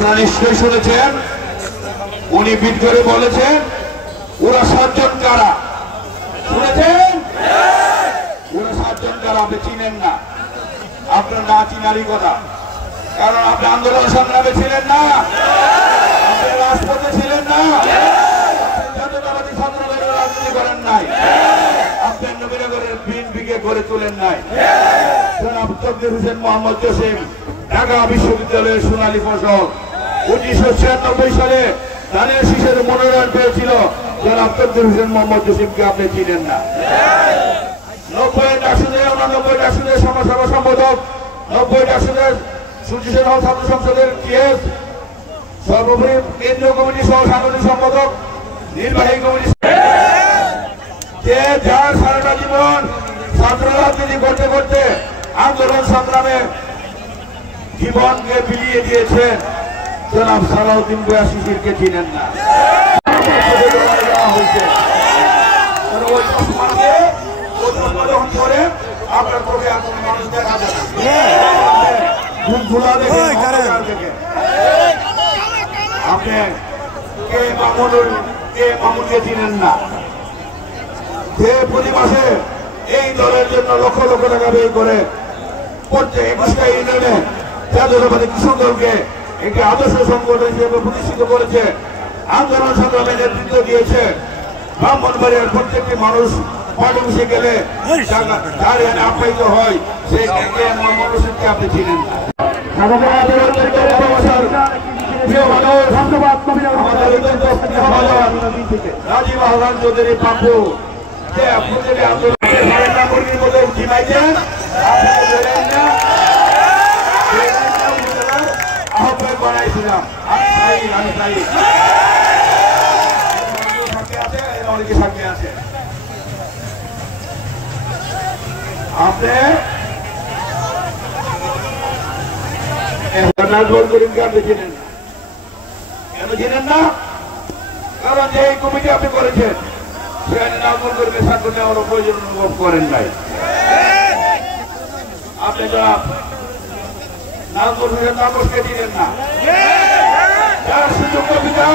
আপনারা নিশ্চয়ই শুনেছেন উনি বিট করে বলেছেন ওরা 7 জন কারা। শুনেছেন ওরা 7 জন কারা? আপনি চিনেন না, আপনার না চিনারই কথা, কারণ আপনি আন্দোলন সংগ্রামে ছিলেন না, আপনি রাজপথে ছিলেন না, জাতীয়তাবাদী ছাত্রদলের রাজনীতি করেন নাই, আপনি নবীনগরের বিএনপিকে গড়ে তোলেন নাই। জনাব তকদির হোসেন মোহাম্মদ জসিম ঢাকা বিশ্ববিদ্যালয়ের সোনালী ফসল 1996 সালে ধানের শীষের মনোনয়ন পেয়েছিল। জনাব তকদির হোসেন মোহাম্মদ জসিমকে আপনি চিনেন না। 90 আসনে 89 আসনের সমাজসভা সম্পাদক, 90 আসনের সুচিশন হল ছাত্র সংসদের টিএস, সর্বোপরি কেন্দ্রীয় কমিটি সহ সাংগঠনিক সম্পাদক, নির্বাহী কমিটি, যে যার সারাটা জীবন ছাত্র রাজনীতি করতে করতে আন্দোলন সংগ্রামে জীবনকে বিলিয়ে দিয়েছেন, জনাব সালাউদ্দিন ভূঁইয়া শিশিরকে চিনেন না। আপনার পক্ষে এখন মানুষ দেখা যায় আপনি কে মামুনকে চিনেন না, যে প্রতি মাসে এই দলের জন্য লক্ষ লক্ষ টাকা ব্যয় করে প্রত্যেক 21টা ইউনিয়নে জাতীয়তাবাদী কৃষক দলকে একটি আদর্শ সংগঠন হিসেবে প্রতিষ্ঠিত করেছে, আন্দোলন সংগ্রামে নেতৃত্ব দিয়েছে। ব্রাহ্মণবাড়িয়ার প্রত্যেকটি মানুষ মাঠে বসে গেলে যার এখানে আপ্যায়িত হয় সেই মানুষকে আপনি চিনেন না। রাজীব আহ্বান চৌধুরী পাপ্পু যে প্রতিটি আন্দোলনের মধ্যে জিমাইছেন আহ্বায়ক বানাইছিলাম। আমি চাই সাথে আছে, অনেকে সাথে আছে। আপনি নাজমুল করিমকে আপনি চিনেন না। কেন চিনেন না? কারণ যে এই কমিটি আপনি করেছেন সেখানে নাজমুল করিমের সাথে নেওয়ার প্রয়োজন অনুভব করেন নাই। আপনি জনাব নাজমুল হোসেন তাপসকে চিনেন না, যার সুযোগ্য পিতা